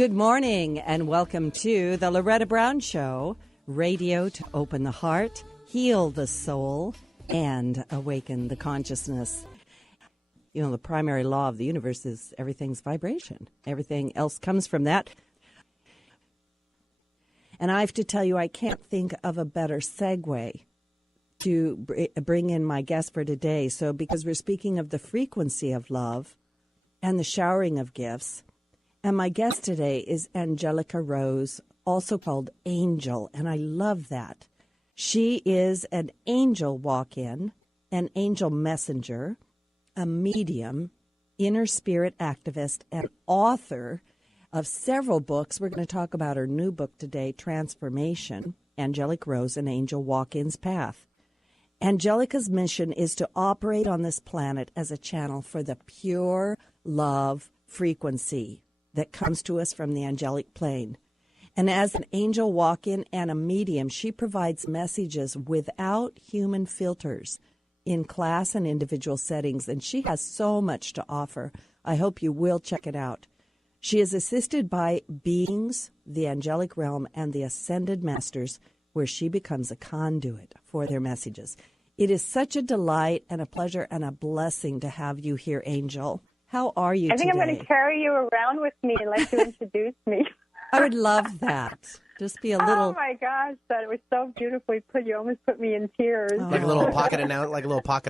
Good morning and welcome to the Loretta Brown Show, radio to open the heart, heal the soul, and awaken the consciousness. You know, the primary law of the universe is everything's vibration. Everything else comes from that. And I have to tell you, I can't think of a better segue to bring in my guest for today. So because we're speaking of the frequency of love and the showering of gifts, and my guest today is Angelica Rose, also called Angel, and I love that. She is an angel walk-in, an angel messenger, a medium, inner spirit activist, and author of several books. We're going to talk about her new book today, Transformation, Angelic Rose, An Angel Walk-In's Path. Angelica's mission is to operate on this planet as a channel for the pure love frequency that comes to us from the angelic plane. And as an angel walk-in and a medium, she provides messages without human filters in class and individual settings, and she has so much to offer. I hope you will check it out. She is assisted by beings, the angelic realm, and the ascended masters, where she becomes a conduit for their messages. It is such a delight and a pleasure and a blessing to have you here, Angel. How are you today? I think I'm going to carry you around with me and let you introduce me. I would love that. Just be a little. Oh my gosh, that was so beautifully put. You almost put me in tears. Oh. Like a little pocket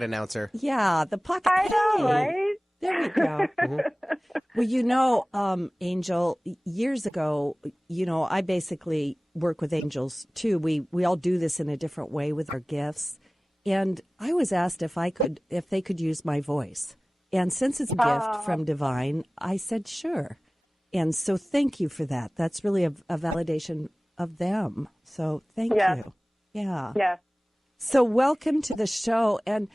announcer. Yeah, the pocket. I know, right? There we go. Well, you know, Angel, years ago, you know, I basically work with angels too. We all do this in a different way with our gifts. And I was asked if they could use my voice. And since it's a gift from Divine, I said sure. And so thank you for that. That's really a validation of them. So thank you. Yeah. Yeah. So welcome to the show. And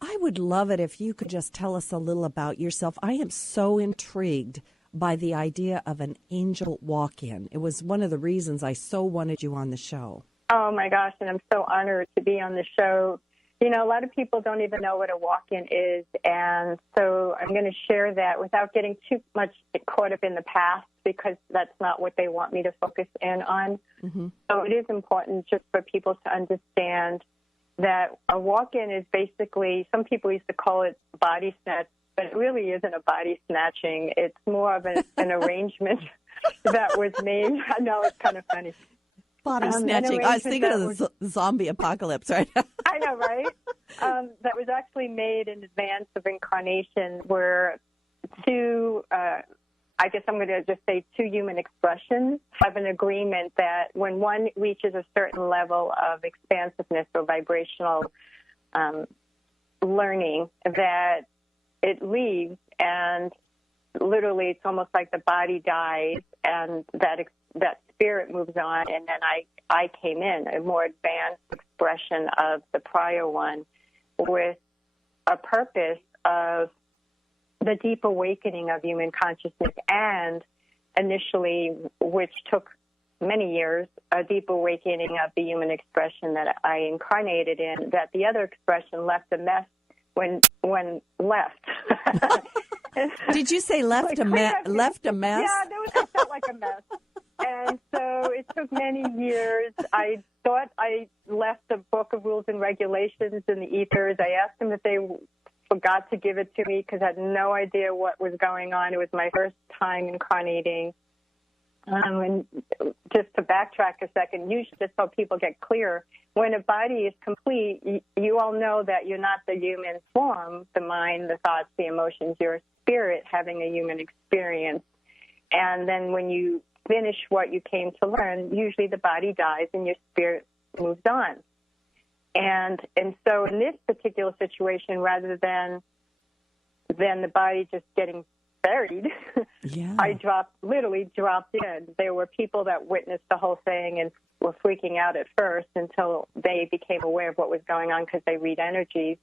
I would love it if you could just tell us a little about yourself. I am so intrigued by the idea of an angel walk-in. It was one of the reasons I so wanted you on the show. Oh my gosh, and I'm so honored to be on the show. You know, a lot of people don't even know what a walk-in is, and so I'm going to share that without getting too much caught up in the past, because that's not what they want me to focus in on. Mm-hmm. So it is important just for people to understand that a walk-in is basically, some people used to call it body snatch, but it really isn't a body snatching. It's more of an arrangement that was made. I know, it's kind of funny. Body snatching. I was thinking of the zombie apocalypse right now. I know, right? That was actually made in advance of incarnation, where two, I guess I'm going to just say two human expressions have an agreement that when one reaches a certain level of expansiveness or vibrational learning, that it leaves, and literally it's almost like the body dies and that spirit moves on, and then I came in, a more advanced expression of the prior one, with a purpose of the deep awakening of human consciousness, and initially, which took many years, a deep awakening of the human expression that I incarnated in, that the other expression left a mess when left. Did you say left a mess? Yeah, it felt like a mess. And so it took many years. I thought I left the book of rules and regulations in the ethers. I asked them if they forgot to give it to me because I had no idea what was going on. It was my first time incarnating. And just to backtrack a second, usually just so people get clear, when a body is complete, you all know that you're not the human form, the mind, the thoughts, the emotions. You're a spirit having a human experience. And then when you finish what you came to learn, usually the body dies and your spirit moves on. And so in this particular situation, rather than the body just getting buried, yeah. I literally dropped in. There were people that witnessed the whole thing and were freaking out at first until they became aware of what was going on because they read energies.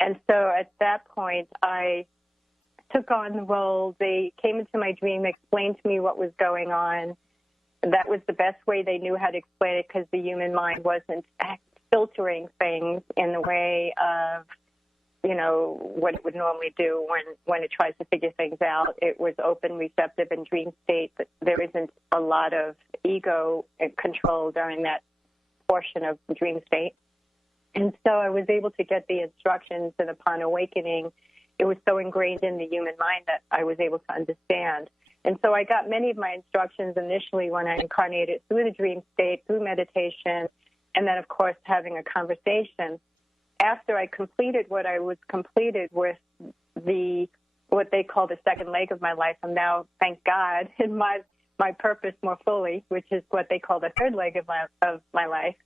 And so at that point, I took on the role. They came into my dream, explained to me what was going on. That was the best way they knew how to explain it, because the human mind wasn't filtering things in the way of what it would normally do when it tries to figure things out. It was open, receptive, and dream state. But there isn't a lot of ego and control during that portion of the dream state. And so I was able to get the instructions, and upon awakening, it was so ingrained in the human mind that I was able to understand. And so I got many of my instructions initially when I incarnated through the dream state, through meditation, and then, of course, having a conversation. After I completed what I was completed with what they call the second leg of my life, I'm now, thank God, in my purpose more fully, which is what they call the third leg of my life.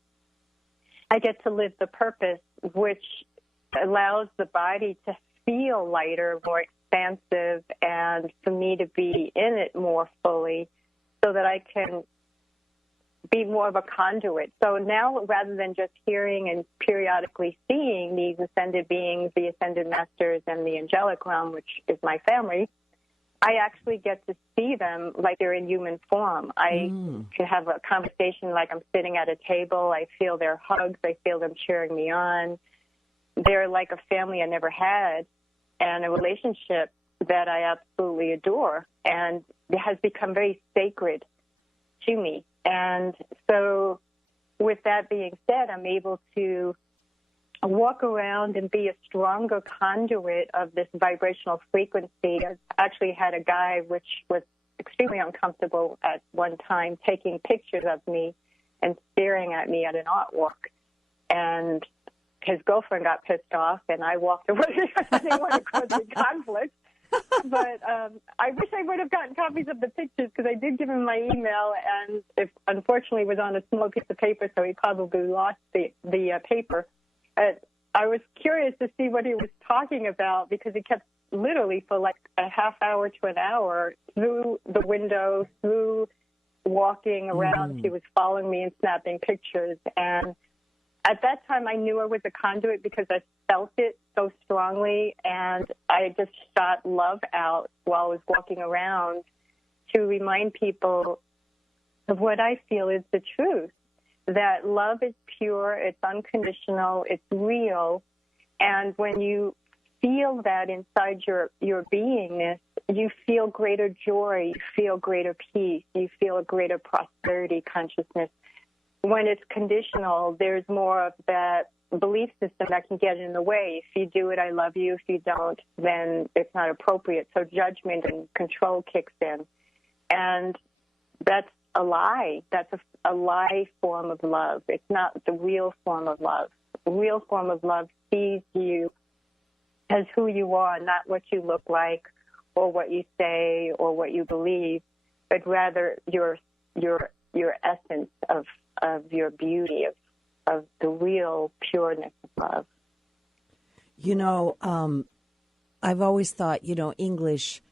I get to live the purpose, which allows the body to feel lighter, more expansive, and for me to be in it more fully so that I can be more of a conduit. So now, rather than just hearing and periodically seeing these ascended beings, the ascended masters, and the angelic realm, which is my family, I actually get to see them like they're in human form. I can have a conversation like I'm sitting at a table. I feel their hugs. I feel them cheering me on. They're like a family I never had, and a relationship that I absolutely adore, and it has become very sacred to me. And so with that being said, I'm able to walk around and be a stronger conduit of this vibrational frequency. I actually had a guy, which was extremely uncomfortable at one time, taking pictures of me and staring at me at an art walk. And his girlfriend got pissed off, and I walked away because I didn't want to cause a conflict. But I wish I would have gotten copies of the pictures, because I did give him my email, and it unfortunately was on a small piece of paper, so he probably lost the paper. I was curious to see what he was talking about, because he kept literally for like a half hour to an hour through the window, through walking around. He was following me and snapping pictures. And at that time, I knew I was a conduit because I felt it so strongly, and I just shot love out while I was walking around to remind people of what I feel is the truth, that love is pure, it's unconditional, it's real, and when you feel that inside your beingness, you feel greater joy, you feel greater peace, you feel a greater prosperity consciousness. When it's conditional, there's more of that belief system that can get in the way. If you do it, I love you. If you don't, then it's not appropriate. So judgment and control kicks in. And that's a lie. That's a lie form of love. It's not the real form of love. The real form of love sees you as who you are, not what you look like or what you say or what you believe, but rather your essence of your beauty, of the real pureness of love. I've always thought, English,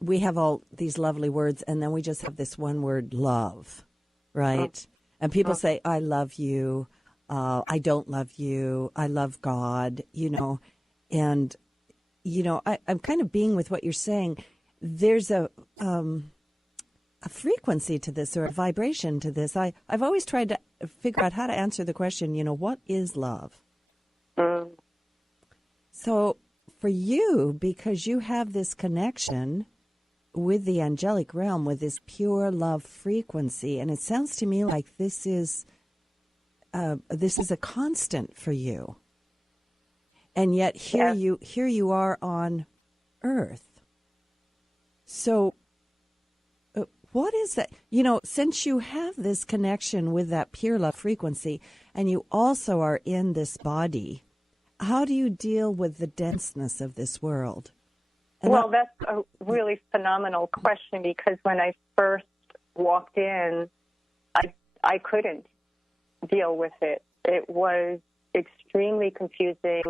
we have all these lovely words, and then we just have this one word, love, right? And people say, I love you, I don't love you, I love God, and, I'm kind of being with what you're saying. There's a frequency to this, or a vibration to this. I've always tried to figure out how to answer the question, what is love? So for you, because you have this connection with the angelic realm, with this pure love frequency, and it sounds to me like this is a constant for you. And yet here you are on Earth. So what is that? Since you have this connection with that pure love frequency, and you also are in this body, how do you deal with the denseness of this world? Well, that's a really phenomenal question, because when I first walked in, I couldn't deal with it. It was extremely confusing.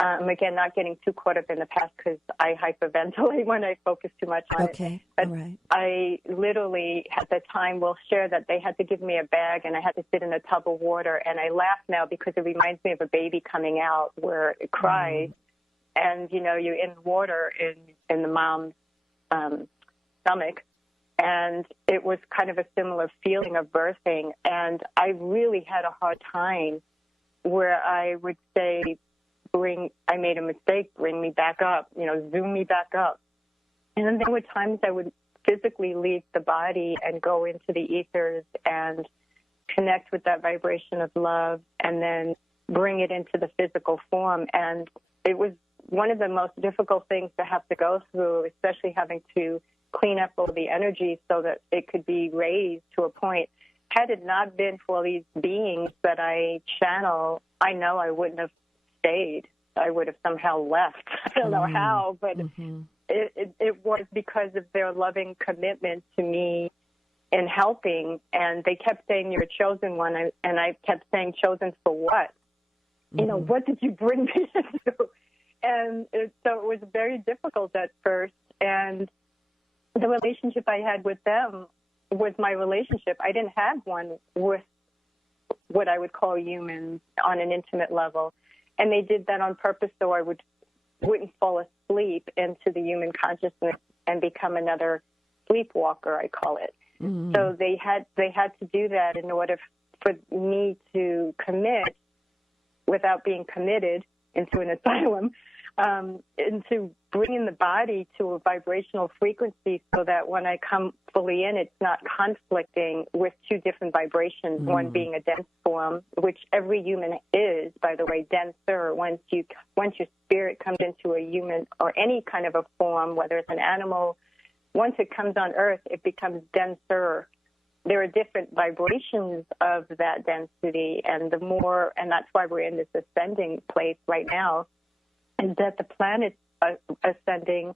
Again, not getting too caught up in the past, because I hyperventilate when I focus too much on it. Okay, but all right. I literally, at the time, will share that they had to give me a bag, and I had to sit in a tub of water. And I laugh now because it reminds me of a baby coming out where it cries. And, you're in water in the mom's stomach. And it was kind of a similar feeling of birthing. And I really had a hard time where I would say I made a mistake, bring me back up, zoom me back up. And then there were times I would physically leave the body and go into the ethers and connect with that vibration of love and then bring it into the physical form. And it was one of the most difficult things to have to go through, especially having to clean up all the energy so that it could be raised to a point. Had it not been for these beings that I channel, I know I wouldn't have stayed. I would have somehow left. I don't know how, but it was because of their loving commitment to me in helping. And they kept saying, "You're a chosen one." And I kept saying, "Chosen for what? What did you bring me into?" And so it was very difficult at first. And the relationship I had with them was my relationship. I didn't have one with what I would call humans on an intimate level. And they did that on purpose so I wouldn't fall asleep into the human consciousness and become another sleepwalker, I call it. Mm-hmm. So they had to do that in order for me to commit without being committed into an asylum, into bringing the body to a vibrational frequency so that when I come fully in, it's not conflicting with two different vibrations, one being a dense form, which every human is, by the way, denser. Once your spirit comes into a human or any kind of a form, whether it's an animal, once it comes on Earth, it becomes denser. There are different vibrations of that density, and that's why we're in this ascending place right now, is that the planet's ascending,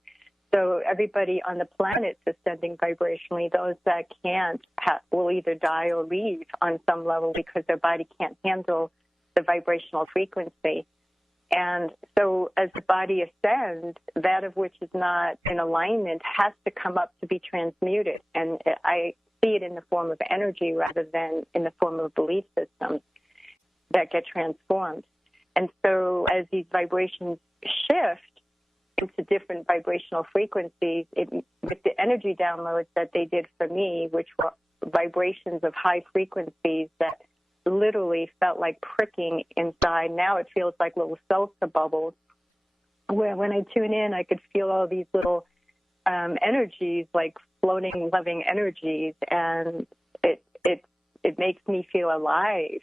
so everybody on the planet's ascending vibrationally. Those that can't will either die or leave on some level because their body can't handle the vibrational frequency. And so as the body ascends, that of which is not in alignment has to come up to be transmuted. And I see it in the form of energy rather than in the form of belief systems that get transformed. And so as these vibrations shift into different vibrational frequencies, with the energy downloads that they did for me, which were vibrations of high frequencies that literally felt like pricking inside. Now it feels like little salsa bubbles, where when I tune in, I could feel all these little energies, like floating, loving energies, and it makes me feel alive.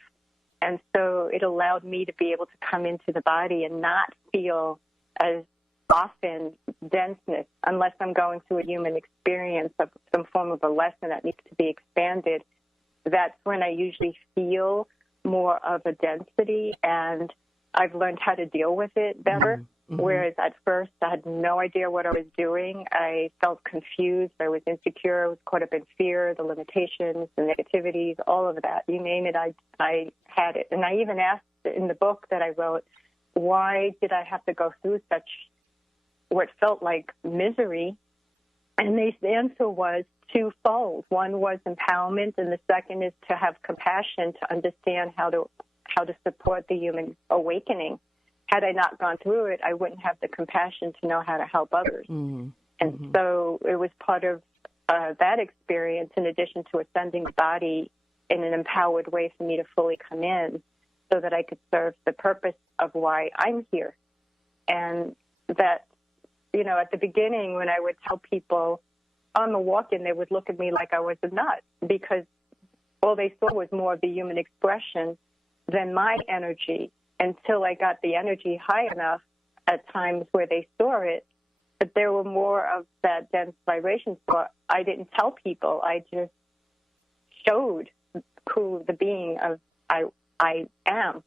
And so it allowed me to be able to come into the body and not feel as often denseness, unless I'm going through a human experience of some form of a lesson that needs to be expanded. That's when I usually feel more of a density, and I've learned how to deal with it better. Mm-hmm. Whereas at first I had no idea what I was doing. I felt confused. I was insecure. I was caught up in fear, the limitations, the negativities, all of that. You name it, I had it. And I even asked in the book that I wrote, why did I have to go through such what felt like misery? And the answer was twofold. One was empowerment, and the second is to have compassion, to understand how to support the human awakening. Had I not gone through it, I wouldn't have the compassion to know how to help others. Mm-hmm. And so it was part of that experience, in addition to ascending the body in an empowered way for me to fully come in so that I could serve the purpose of why I'm here. And that, at the beginning when I would tell people on the walk-in, they would look at me like I was a nut because all they saw was more of the human expression than my energy, until I got the energy high enough at times where they saw it, but there were more of that dense vibration. So I didn't tell people. I just showed who the being of I am.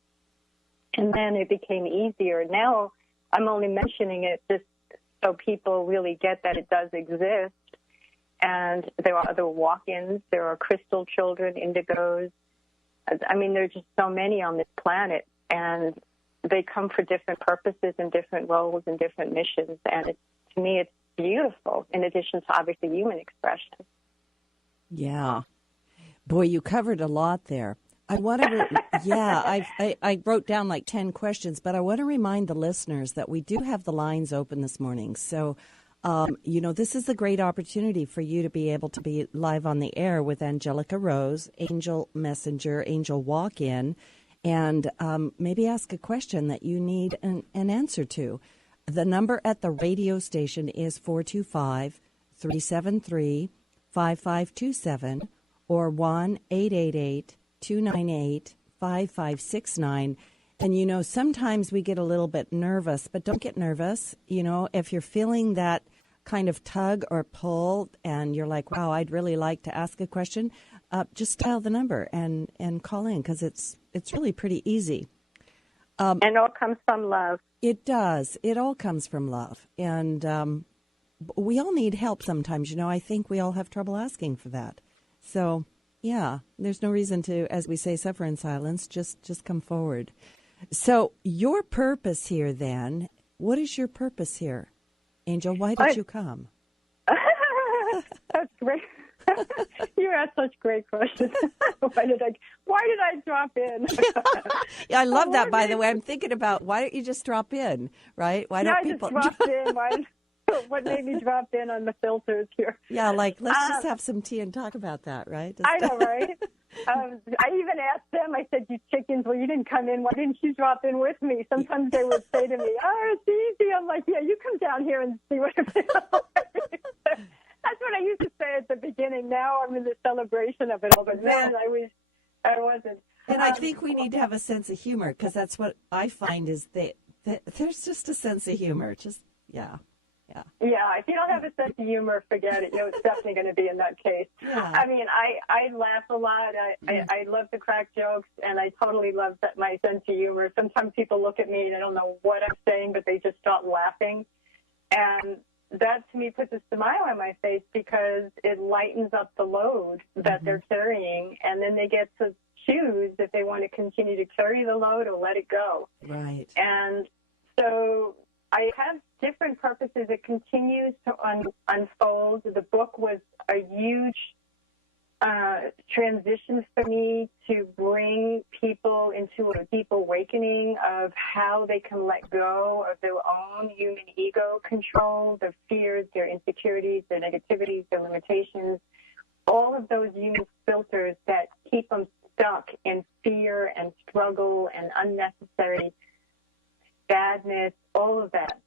And then it became easier. Now I'm only mentioning it just so people really get that it does exist. And there are other walk-ins. There are crystal children, indigos. I mean, there's just so many on this planet. And they come for different purposes and different roles and different missions. And to me, it's beautiful, in addition to obviously human expression. Yeah. Boy, you covered a lot there. I want to, I wrote down like 10 questions, but I want to remind the listeners that we do have the lines open this morning. So, this is a great opportunity for you to be able to be live on the air with Angelica Rose, Angel Messenger, Angel Walk-In. and maybe ask a question that you need an answer to. The number at the radio station is 425-373-5527 or 1-888-298-5569. And, sometimes we get a little bit nervous, but don't get nervous. If you're feeling that kind of tug or pull and you're like, wow, I'd really like to ask a question, just dial the number and call in, because it's really pretty easy. And it all comes from love. It does. It all comes from love. And we all need help sometimes. I think we all have trouble asking for that. So, yeah, there's no reason to, as we say, suffer in silence. Just come forward. So your purpose here then, what is your purpose here? Angel, why did you come? That's great. You ask such great questions. Why did I drop in? Yeah, I love that, by the way. I'm thinking about, why don't you just drop in, right? Why don't people just dropped in? What made me drop in on the filters here? Yeah, let's just have some tea and talk about that, right? I know, right? I even asked them, I said, you chickens, well, you didn't come in. Why didn't you drop in with me? Sometimes they would say to me, oh, it's easy. I'm like, yeah, you come down here and see what it feels like. That's what I used to say at the beginning. Now I'm in the celebration of it all, but then I wasn't. And I think we need to have a sense of humor, because that's what I find is that there's just a sense of humor. Just, yeah. Yeah, if you don't have a sense of humor, forget it. It's definitely going to be in that case. Yeah. I mean, I laugh a lot. I love to crack jokes, and I totally love my sense of humor. Sometimes people look at me and I don't know what I'm saying, but they just start laughing. And that, to me, puts a smile on my face, because it lightens up the load that they're carrying, and then they get to choose if they want to continue to carry the load or let it go. Right. And so I have different purposes. It continues to unfold. The book was a huge transition for me to bring people into a deep awakening of how they can let go of their own human ego control, their fears, their insecurities, their negativities, their limitations, all of those human filters that keep them stuck in fear and struggle and unnecessary sadness, all of that.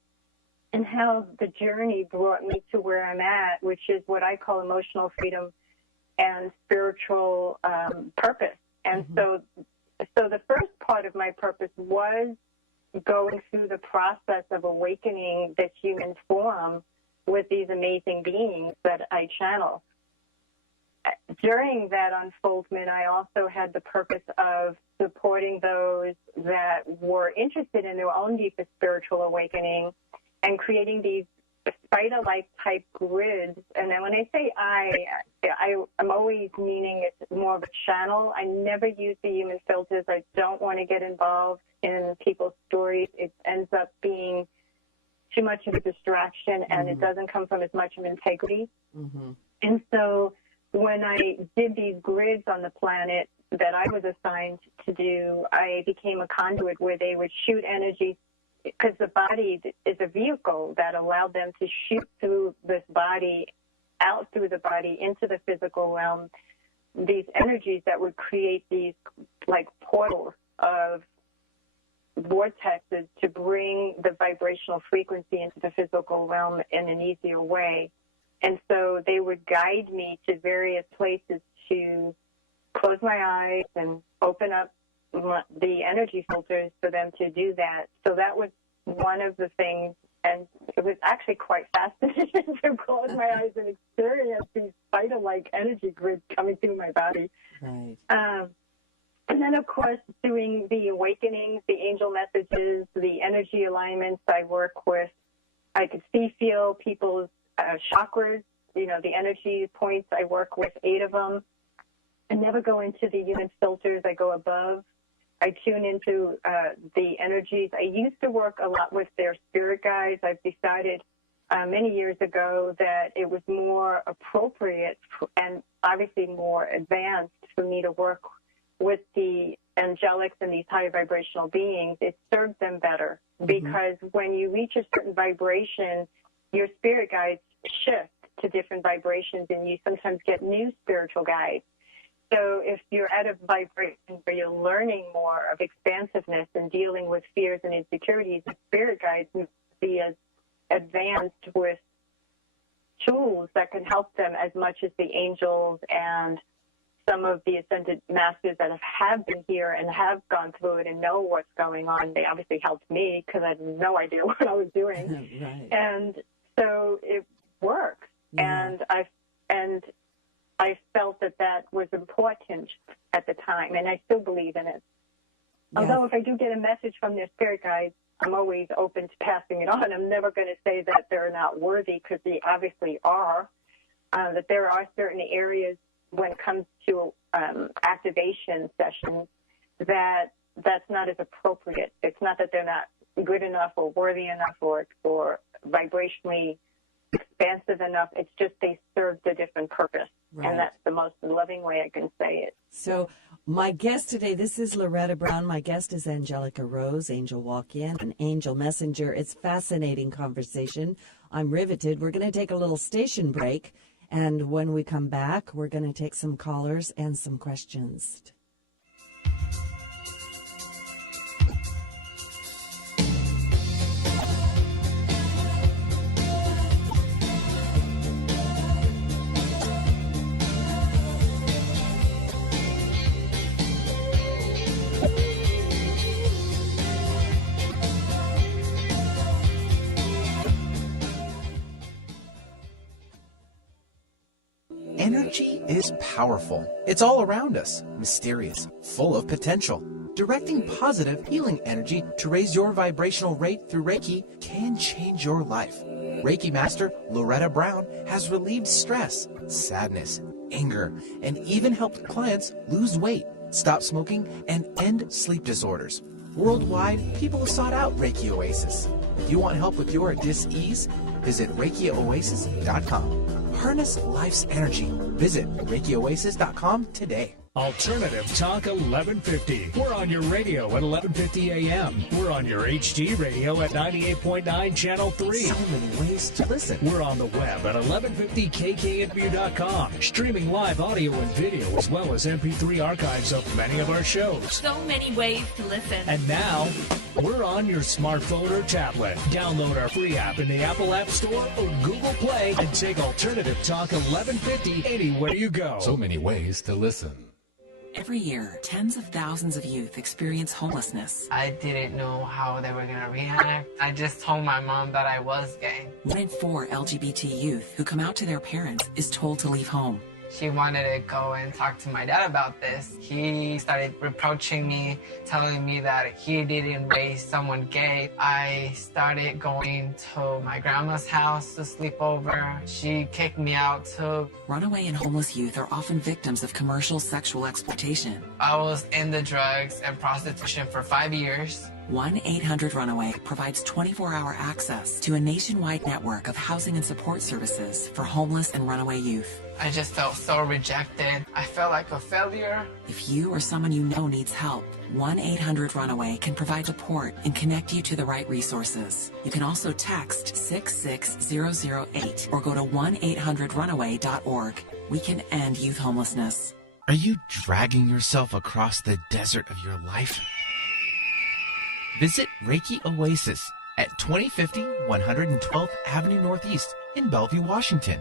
And how the journey brought me to where I'm at, which is what I call emotional freedom and spiritual purpose. And so the first part of my purpose was going through the process of awakening this human form with these amazing beings that I channel. During that unfoldment, I also had the purpose of supporting those that were interested in their own deepest spiritual awakening and creating these spider-like type grids. And then when I say I'm always meaning it's more of a channel. I never use the human filters. I don't want to get involved in people's stories. It ends up being too much of a distraction, and it doesn't come from as much of integrity. And so when I did these grids on the planet that I was assigned to do, I became a conduit where they would shoot energy, because the body is a vehicle that allowed them to shoot through this body, out through the body, into the physical realm, these energies that would create these like portals of vortexes to bring the vibrational frequency into the physical realm in an easier way. And so they would guide me to various places to close my eyes and open up the energy filters for them to do that. So that was one of the things, and it was actually quite fascinating to close my eyes and experience these spider-like energy grids coming through my body. Right. And then, of course, doing the awakenings, the angel messages, the energy alignments I work with. I could feel people's chakras, the energy points. I work with 8 of them. I never go into the human filters. I go above. I tune into the energies. I used to work a lot with their spirit guides. I've decided many years ago that it was more appropriate and obviously more advanced for me to work with the angelics and these high vibrational beings. It serves them better because when you reach a certain vibration, your spirit guides shift to different vibrations, and you sometimes get new spiritual guides. So if you're at a vibration where you're learning more of expansiveness and dealing with fears and insecurities, the spirit guides will be as advanced with tools that can help them as much as the angels and some of the ascended masters that have been here and have gone through it and know what's going on. They obviously helped me because I had no idea what I was doing. Right. And so it works. Yeah. And I felt that was important at the time, and I still believe in it. Yeah. Although if I do get a message from their spirit guides, I'm always open to passing it on. I'm never going to say that they're not worthy, because they obviously are, that there are certain areas when it comes to activation sessions that's not as appropriate. It's not that they're not good enough or worthy enough or vibrationally expansive enough. It's just they served a different purpose. Right. And that's the most loving way I can say it. So my guest today, this is Loretta Brown. My guest is Angelica Rose, Angel Walk-In, an angel messenger. It's fascinating conversation. I'm riveted. We're going to take a little station break. And when we come back, we're going to take some callers and some questions. Energy is powerful. It's all around us, mysterious, full of potential. Directing positive, healing energy to raise your vibrational rate through Reiki can change your life. Reiki Master Loretta Brown has relieved stress, sadness, anger, and even helped clients lose weight, stop smoking, and end sleep disorders. Worldwide, people have sought out Reiki Oasis. If you want help with your dis-ease, visit ReikiOasis.com. Harness life's energy. Visit ReikiOasis.com today. Alternative Talk 1150. We're on your radio at 1150 a.m. We're on your HD radio at 98.9 Channel 3. So many ways to listen. We're on the web at 1150kknview.com, streaming live audio and video as well as MP3 archives of many of our shows. So many ways to listen. And now, we're on your smartphone or tablet. Download our free app in the Apple App Store or Google Play and take Alternative Talk 1150 anywhere you go. So many ways to listen. Every year, tens of thousands of youth experience homelessness. I didn't know how they were going to react. I just told my mom that I was gay. 1 in 4 LGBT youth who come out to their parents is told to leave home. She wanted to go and talk to my dad about this. He started reproaching me, telling me that he didn't raise someone gay. I started going to my grandma's house to sleep over. She kicked me out too. Runaway and homeless youth are often victims of commercial sexual exploitation. I was in the drugs and prostitution for 5 years. 1-800-RUNAWAY provides 24-hour access to a nationwide network of housing and support services for homeless and runaway youth. I just felt so rejected. I felt like a failure. If you or someone you know needs help, 1-800-RUNAWAY can provide support and connect you to the right resources. You can also text 66008 or go to 1-800-RUNAWAY.org. We can end youth homelessness. Are you dragging yourself across the desert of your life? Visit Reiki Oasis at 2050 112th Avenue Northeast in Bellevue, Washington.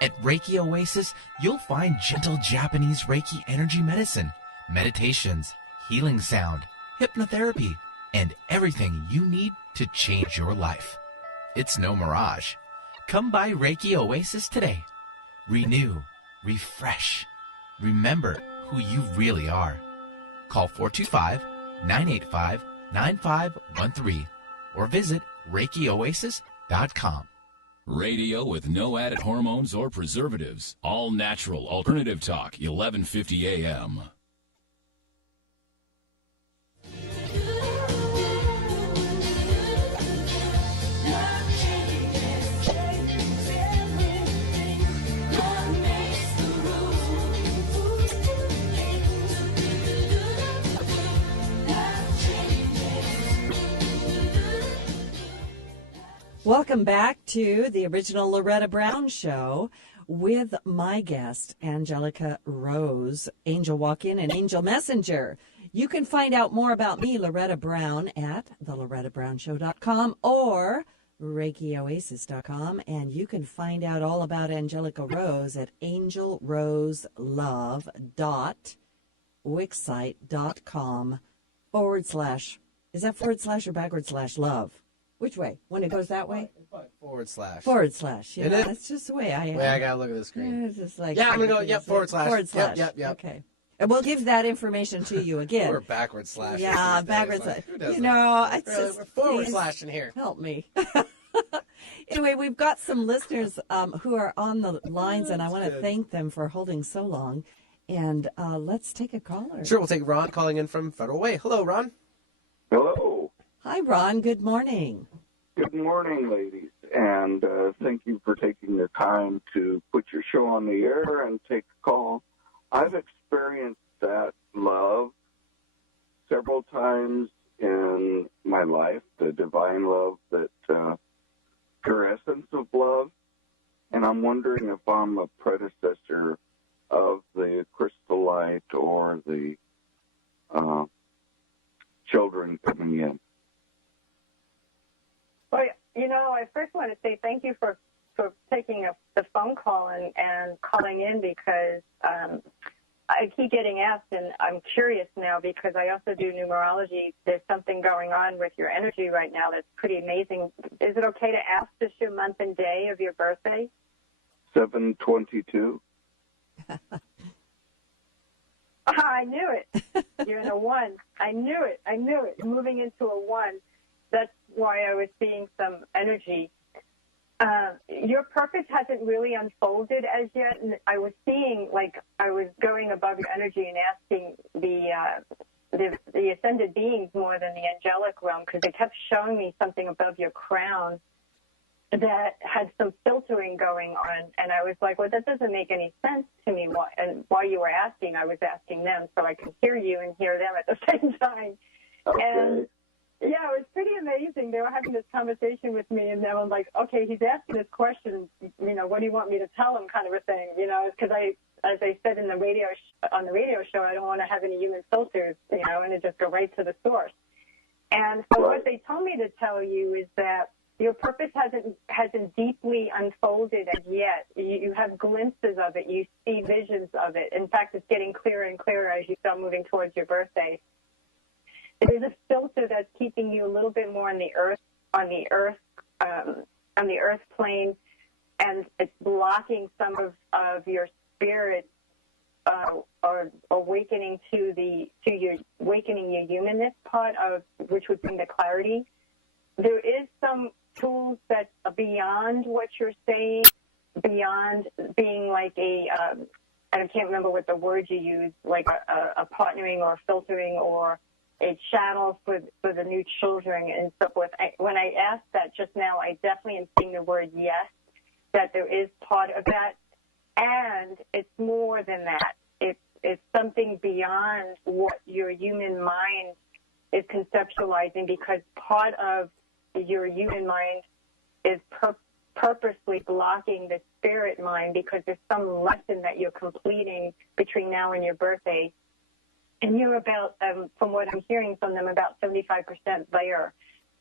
At Reiki Oasis, you'll find gentle Japanese Reiki energy medicine, meditations, healing sound, hypnotherapy, and everything you need to change your life. It's no mirage. Come by Reiki Oasis today. Renew, refresh, remember who you really are. Call 425-985-9513 or visit ReikiOasis.com. Radio with no added hormones or preservatives. All natural alternative talk, 1150 a.m. Welcome back to the original Loretta Brown Show. with my guest, Angelica Rose, Angel Walk-In and Angel Messenger. You can find out more about me, Loretta Brown, at thelorettabrownshow.com or ReikiOasis.com. And you can find out all about Angelica Rose at angelroselove.wixsite.com / is that / or / love? Which way? When it goes that way? / / Yeah, that's just the way I am. Wait, I gotta look at the screen. It's just like, yeah, I'm gonna go. Yep, / Yep. Okay. And we'll give that information to you again. Or backward slash. Yeah, backward slash. Who does you know, it's just / in here. Help me. Anyway, we've got some listeners who are on the lines, and I want to thank them for holding so long. And let's take a caller. Sure, we'll take Ron calling in from Federal Way. Hello, Ron. Hello. Hi, Ron. Good morning. Good morning, ladies. And thank you for taking the time to put your show on the air and take a call. I've experienced that love several times in my life, the divine love, that pure essence of love. And I'm wondering if I'm a predecessor of the crystal light or the children coming in. Well, you know, I first want to say thank you for taking the phone call and calling in, because I keep getting asked, and I'm curious now because I also do numerology. There's something going on with your energy right now that's pretty amazing. Is it okay to ask just your month and day of your birthday? 7/22. I knew it. You're in a 1. I knew it. You're moving into a 1. That's why I was seeing some energy. Your purpose hasn't really unfolded as yet. And I was seeing, like, I was going above your energy and asking the ascended beings more than the angelic realm, because they kept showing me something above your crown that had some filtering going on. And I was like, well, that doesn't make any sense to me. And while you were asking, I was asking them so I could hear you and hear them at the same time. Okay. And yeah, it was pretty amazing. They were having this conversation with me, and then I'm like, okay, he's asking this question, you know, what do you want me to tell him, kind of a thing, you know, because as I said in the on the radio show, I don't want to have any human filters, you know, and to just go right to the source. And so what they told me to tell you is that your purpose hasn't deeply unfolded as yet. You have glimpses of it. You see visions of it. In fact, it's getting clearer and clearer as you start moving towards your birthday. There's a filter that's keeping you a little bit more on the earth plane, and it's blocking some of your spirit or awakening your humanness part of which would bring the clarity. There is some tools that are beyond what you're saying, beyond being like I can't remember what the word you use, like a partnering or filtering or a channel for the new children and so forth. When I asked that just now, I definitely am seeing the word yes, that there is part of that. And it's more than that. It's something beyond what your human mind is conceptualizing, because part of your human mind is purposely blocking the spirit mind, because there's some lesson that you're completing between now and your birthday. And you're about, from what I'm hearing from them, about 75% there.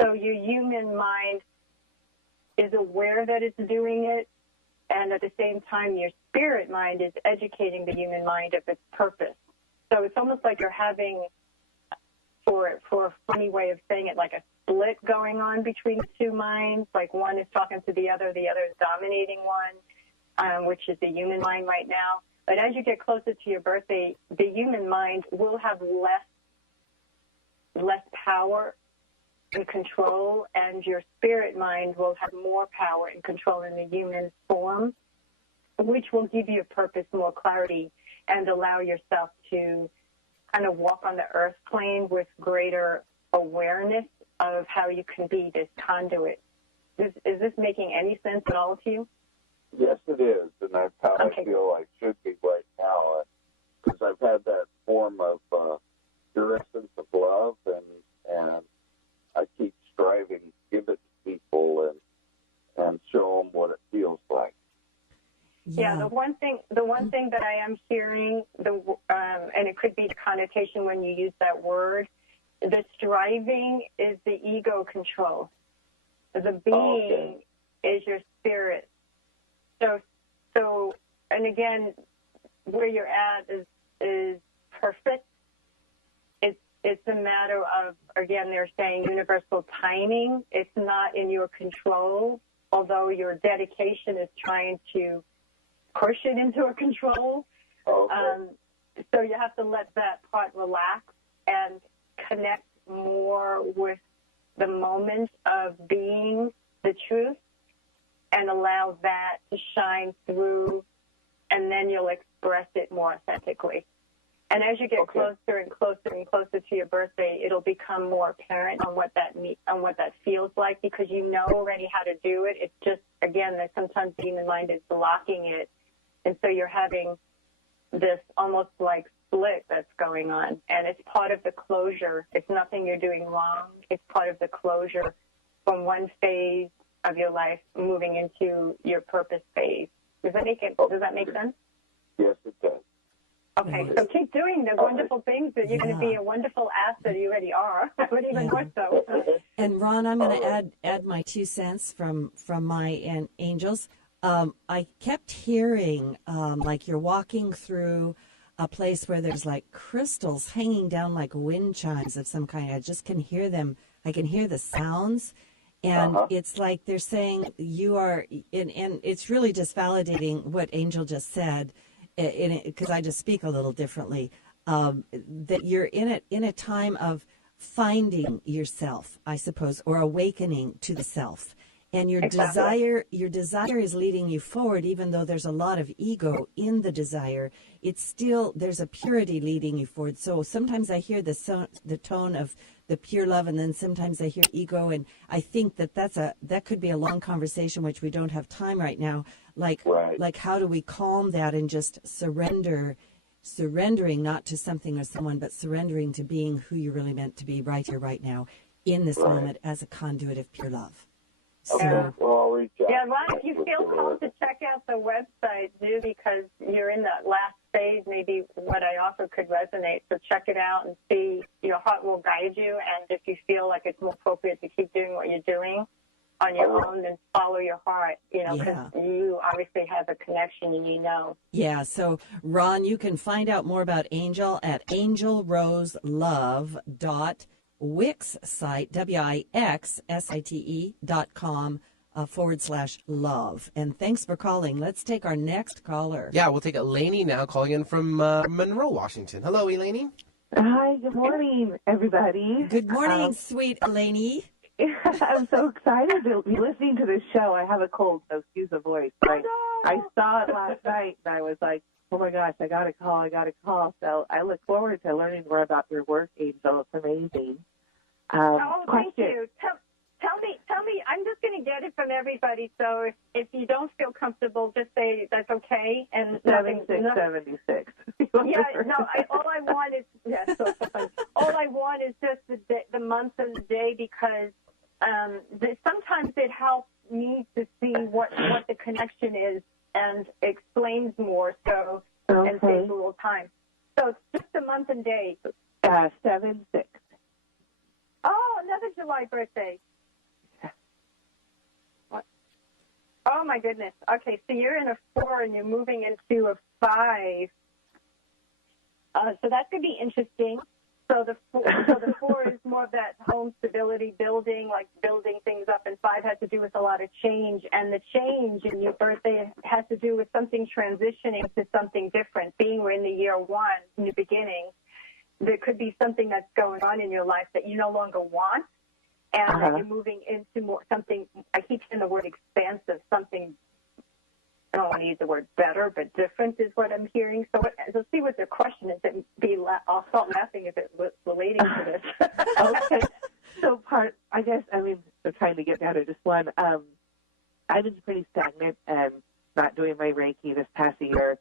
So your human mind is aware that it's doing it, and at the same time, your spirit mind is educating the human mind of its purpose. So it's almost like you're having, for a funny way of saying it, like a split going on between the two minds. Like one is talking to the other is dominating one, which is the human mind right now. But as you get closer to your birthday, the human mind will have less power and control, and your spirit mind will have more power and control in the human form, which will give you a purpose, more clarity, and allow yourself to kind of walk on the earth plane with greater awareness of how you can be this conduit. Is this making any sense at all to you? Yes, it is, and that's how I feel I should be right now, because I've had that form of pure essence of love, and I keep striving to give it to people and show them what it feels like. Yeah, the one thing that I am hearing, and it could be the connotation when you use that word, the striving is the ego control. The being is your spirit. So, and again, where you're at is perfect. It's a matter of, again, they're saying universal timing. It's not in your control, although your dedication is trying to push it into a control. So you have to let that part relax and connect more with the moment of being the truth and allow that to shine through, and then you'll express it more authentically. And as you get closer and closer and closer to your birthday, it'll become more apparent on what that feels like, because you know already how to do it. It's just, again, that sometimes the human mind is blocking it, and so you're having this almost like split that's going on, and it's part of the closure. It's nothing you're doing wrong. It's part of the closure from one phase of your life moving into your purpose phase. Does that make sense? Yes, it does. Okay, so keep doing the wonderful things that you're going to be a wonderful asset. You already are, but even more so. And Ron, I'm going to add my 2 cents from my angels. I kept hearing like you're walking through a place where there's like crystals hanging down like wind chimes of some kind. I just can hear them. I can hear the sounds. And it's like they're saying you are, and it's really just validating what Angel just said, because I just speak a little differently, that you're in a time of finding yourself, I suppose, or awakening to the self. And your desire is leading you forward, even though there's a lot of ego in the desire. It's still, there's a purity leading you forward. So sometimes I hear the tone of the pure love, and then sometimes I hear ego, and I think that could be a long conversation, which we don't have time right now. Like how do we calm that and just surrendering not to something or someone, but surrendering to being who you're really meant to be right here, right now, in this moment as a conduit of pure love. So, Ron, if you feel called to check out the website, do, because you're in that last phase, maybe what I offer could resonate. So check it out and see. Your heart will guide you, and if you feel like it's more appropriate to keep doing what you're doing on your own, then follow your heart, because you obviously have a connection and you know. Yeah, so Ron, you can find out more about Angel at angelroselove.wix site, WIXSITE.com /love. And thanks for calling. Let's take our next caller. Yeah, we'll take Eleni now, calling in from Monroe, Washington. Hello, Eleni. Hi, good morning, everybody. Good morning, sweet Eleni. I'm so excited to be listening to this show. I have a cold, so excuse the voice. But I saw it last night, and I was like, oh, my gosh, I got to call. So I look forward to learning more about your work, Angel. It's amazing. Thank you. Tell me, I'm just going to get it from everybody, so if you don't feel comfortable, just say that's okay. And 7676. All I want is, so fun. All I want is just the month and the day, because sometimes it helps me to see what the connection is and explains more, so and saves a little time. So it's just a month and day. 7-6. Oh, another July birthday. Oh, my goodness. Okay, so you're in a 4 and you're moving into a 5. So that could be interesting. So the 4 is more of that home stability, building things up, and 5 has to do with a lot of change. And the change in your birthday has to do with something transitioning to something different. Being we're in the year 1, in the beginning, there could be something that's going on in your life that you no longer want. And that you're moving into more something, I keep saying the word expansive, something, I don't want to use the word better, but different is what I'm hearing. So let's see what the question is. I'll start laughing if it was relating to this. Okay. So we're trying to get down to just one. I've been pretty stagnant and not doing my Reiki this past year.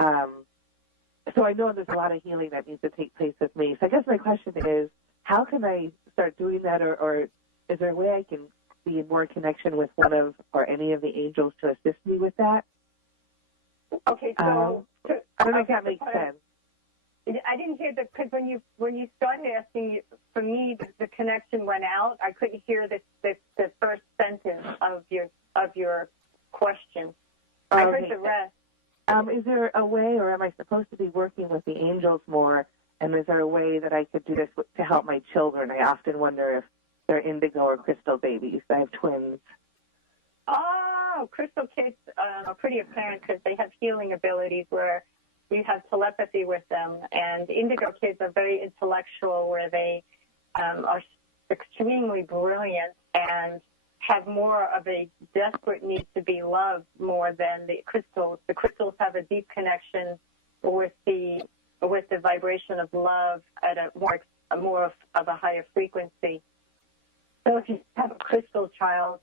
So I know there's a lot of healing that needs to take place with me. So I guess my question is, how can I start doing that, or is there a way I can be in more connection with one of or any of the angels to assist me with that? Okay, so I don't know if that makes sense. I didn't hear because when you started asking, for me the connection went out. I couldn't hear the first sentence of your question. I heard the rest. Is there a way, or am I supposed to be working with the angels more? And is there a way that I could do this to help my children? I often wonder if they're indigo or crystal babies. I have twins. Oh, crystal kids are pretty apparent because they have healing abilities where you have telepathy with them. And indigo kids are very intellectual, where they are extremely brilliant and have more of a desperate need to be loved more than the crystals. The crystals have a deep connection with the vibration of love at a more of a higher frequency. So if you have a crystal child,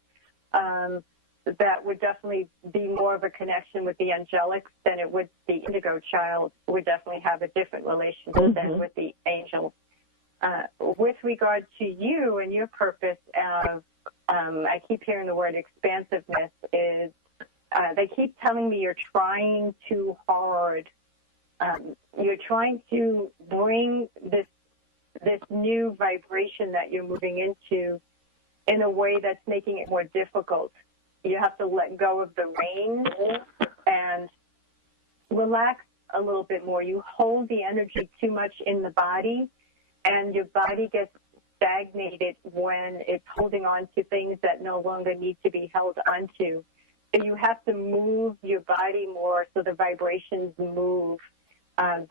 that would definitely be more of a connection with the angelics than it would the indigo child would definitely have a different relationship than with the angels. With regard to you and your purpose of, I keep hearing the word expansiveness, is they keep telling me you're trying too hard. You're trying to bring this new vibration that you're moving into in a way that's making it more difficult. You have to let go of the reins and relax a little bit more. You hold the energy too much in the body, and your body gets stagnated when it's holding on to things that no longer need to be held onto. So you have to move your body more so the vibrations move.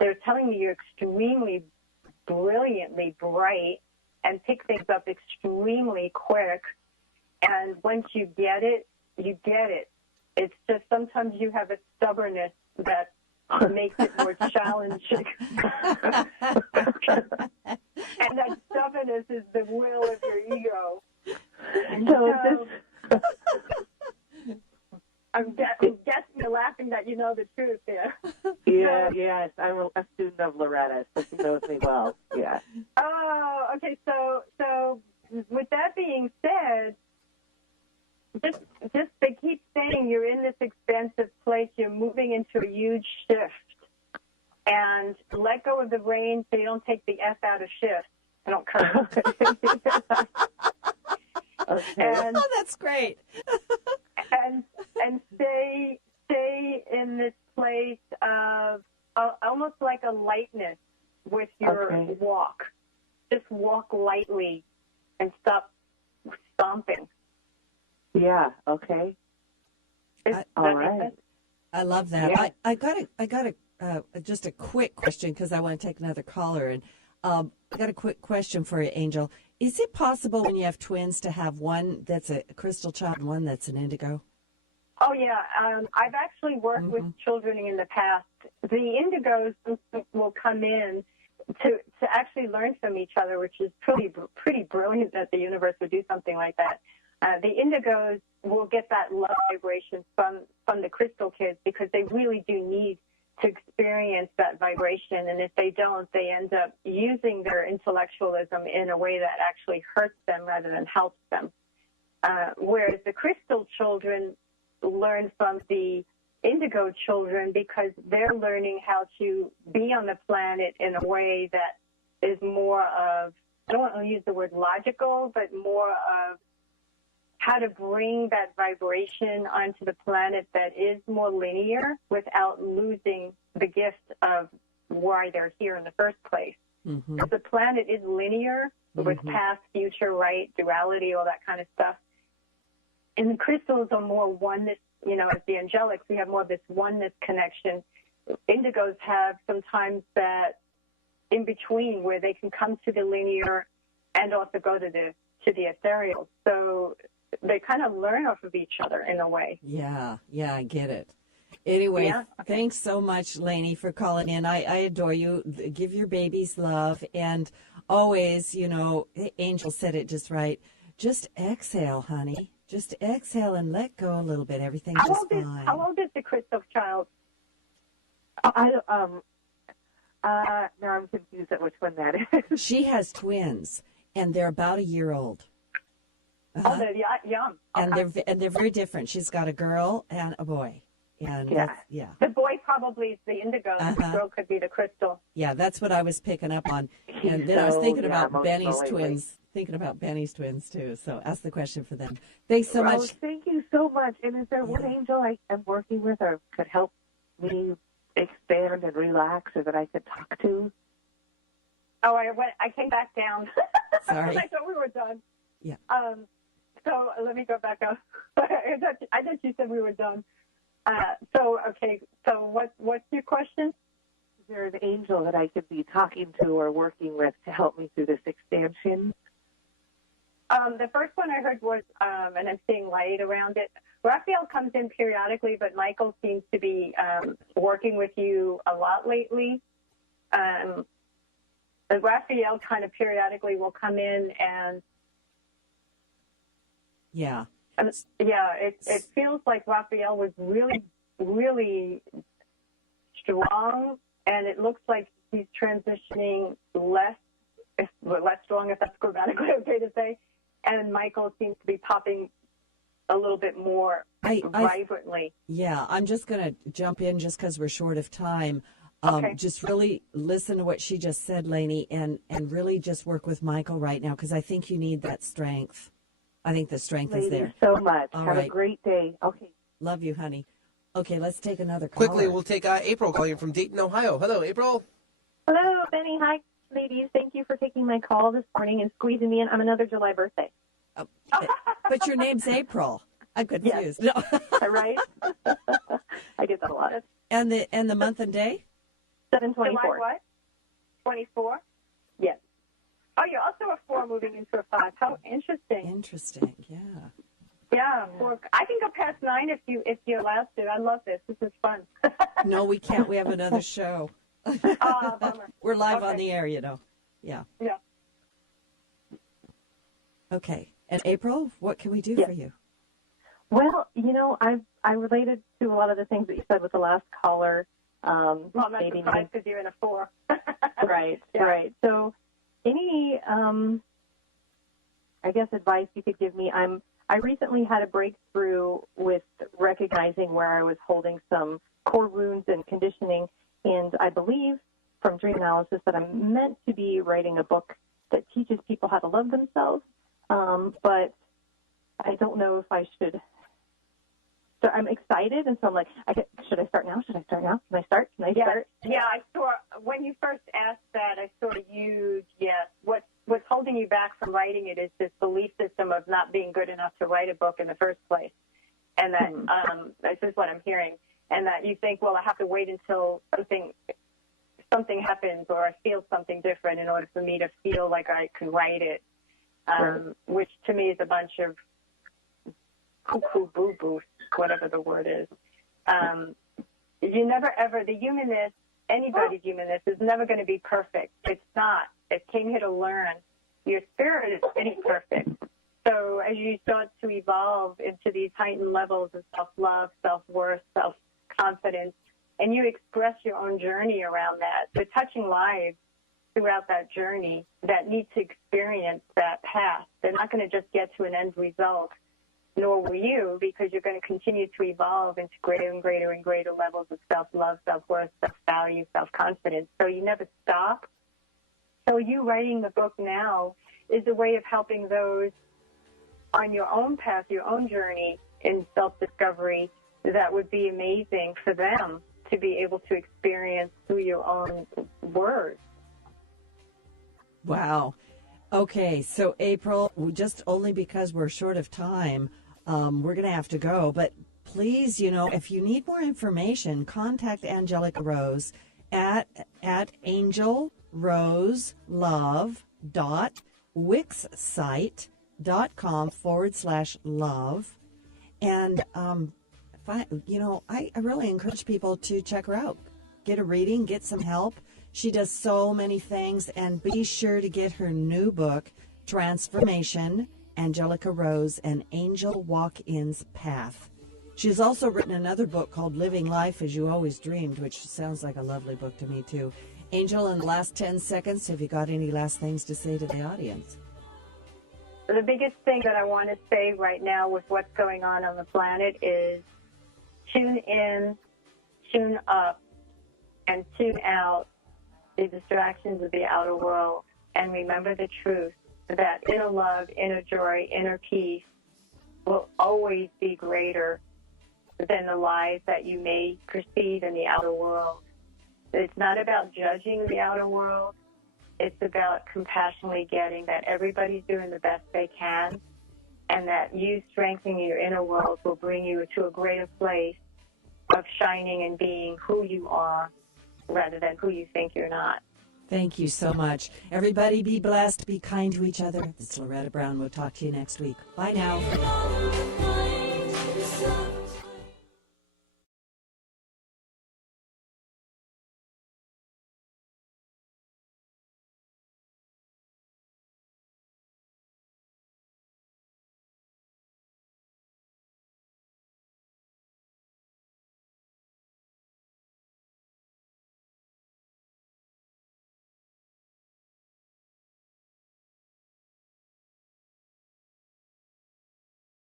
They're telling me you're extremely brilliantly bright and pick things up extremely quick. And once you get it, you get it. It's just sometimes you have a stubbornness that makes it more challenging. And that stubbornness is the will of your ego. So I'm guessing you're laughing that you know the truth there. Yeah, yes. I'm a student of Loretta, so she knows me well. Yeah. Oh, okay. So with that being said, just they keep saying you're in this expansive place. You're moving into a huge shift, and let go of the reins so you don't take the F out of shift. I don't curse. Okay. Oh, that's great. and stay in this place of almost like a lightness with your walk. Just walk lightly and stop stomping. Yeah. Okay. All right. I love that. Yeah. I got just a quick question because I want to take another caller, and I got a quick question for you, Angel. Is it possible when you have twins to have one that's a crystal child and one that's an indigo? Oh, yeah. I've actually worked with children in the past. The indigos will come in to actually learn from each other, which is pretty brilliant that the universe would do something like that. The indigos will get that love vibration from the crystal kids because they really do need to experience that vibration. And if they don't, they end up using their intellectualism in a way that actually hurts them rather than helps them. Whereas the crystal children learn from the indigo children because they're learning how to be on the planet in a way that is more of, I don't want to use the word logical, but more of how to bring that vibration onto the planet that is more linear without losing the gift of why they're here in the first place. Mm-hmm. If the planet is linear with past, future, right, duality, all that kind of stuff, and the crystals are more oneness, as the angelics, we have more of this oneness connection. Indigos have sometimes that in between where they can come to the linear and also go to the ethereal. So they kind of learn off of each other in a way. Yeah, I get it. Anyway, Thanks so much, Lainey, for calling in. I adore you. Give your babies love. And always, Angel said it just right. Just exhale, honey. Just exhale and let go a little bit. Everything's just fine. How old is the crystal child? Now I'm confused at which one that is. She has twins, and they're about a year old. Oh, they're young. And they're very different. She's got a girl and a boy. And the boy probably is the indigo. The girl could be the crystal. Yeah, that's what I was picking up on. And then I was thinking about Benny's twins. Thinking about Benny's twins too. So ask the question for them. Thanks so much. Thank you so much. And is there one angel I am working with or could help me expand and relax, or that I could talk to? Oh, I came back down. Sorry. I thought we were done. Yeah. So let me go back up. I thought you said we were done. So what's your question? Is there an angel that I could be talking to or working with to help me through this expansion? The first one I heard was, and I'm seeing light around it. Raphael comes in periodically, but Michael seems to be working with you a lot lately. And Raphael kind of periodically will come in and it feels like Raphael was really, really strong, and it looks like he's transitioning less strong, if that's grammatically okay to say. And Michael seems to be popping a little bit more vibrantly. I'm just going to jump in just because we're short of time. Just really listen to what she just said, Lainey, and really just work with Michael right now, because I think you need that strength. I think the strength is there. Thank you so much. All Have right. a great day. Okay. Love you, honey. Okay, let's take another call. Quickly, we'll take April calling from Dayton, Ohio. Hello, April. Hello, Benny. Hi, ladies. Thank you for taking my call this morning and squeezing me in. I'm another July birthday. But your name's April. I'm confused. Yes. Right? I get that a lot. And the month and day? 7/24. July what? 24? Yes. Oh, you're also a 4 moving into a 5. How interesting. Interesting, yeah. Yeah, 4. I can go past 9 if you're allowed to. I love this. This is fun. No, we can't. We have another show. Bummer. We're live on the air, you know. Yeah. Yeah. Okay. And April, what can we do for you? Well, I related to a lot of the things that you said with the last caller. Well, I'm not surprised because you're in a 4. Right. So any, I guess, advice you could give me? I recently had a breakthrough with recognizing where I was holding some core wounds and conditioning, and I believe from dream analysis that I'm meant to be writing a book that teaches people how to love themselves, but I don't know if I should. So I'm excited, and so I'm like, should I start now? Can I start? Yeah, I saw, when you first asked that, I saw a huge yes. What's holding you back from writing it is this belief system of not being good enough to write a book in the first place. And that, this is what I'm hearing. And that you think, well, I have to wait until something happens or I feel something different in order for me to feel like I can write it, which to me is a bunch of cuckoo boo-boo, whatever the word is. You never ever, the humanness, anybody's humanness is never going to be perfect. It's not. It came here to learn. Your spirit is imperfect. So as you start to evolve into these heightened levels of self-love, self-worth, self-confidence, and you express your own journey around that, so touching lives throughout that journey that need to experience that path. They're not going to just get to an end result, nor will you, because you're going to continue to evolve into greater and greater and greater levels of self-love, self-worth, self-value, self-confidence. So you never stop. So you writing the book now is a way of helping those on your own path, your own journey in self-discovery. That would be amazing for them to be able to experience through your own words. Wow. Okay, so April, just only because we're short of time, we're going to have to go. But please, if you need more information, contact Angelica Rose at angelrose.wixsite.com/love. And, I really encourage people to check her out. Get a reading, get some help. She does so many things, and be sure to get her new book, Transformation, Angelica Rose, and Angel Walk-In's Path. She's also written another book called Living Life as You Always Dreamed, which sounds like a lovely book to me, too. Angel, in the last 10 seconds, have you got any last things to say to the audience? The biggest thing that I want to say right now with what's going on the planet is tune in, tune up, and tune out the distractions of the outer world, and remember the truth that inner love, inner joy, inner peace will always be greater than the lies that you may perceive in the outer world. It's not about judging the outer world. It's about compassionately getting that everybody's doing the best they can, and that you strengthening your inner world will bring you to a greater place of shining and being who you are rather than who you think you're not. Thank you so much. Everybody be blessed. Be kind to each other. This is Loretta Brown. We'll talk to you next week. Bye now.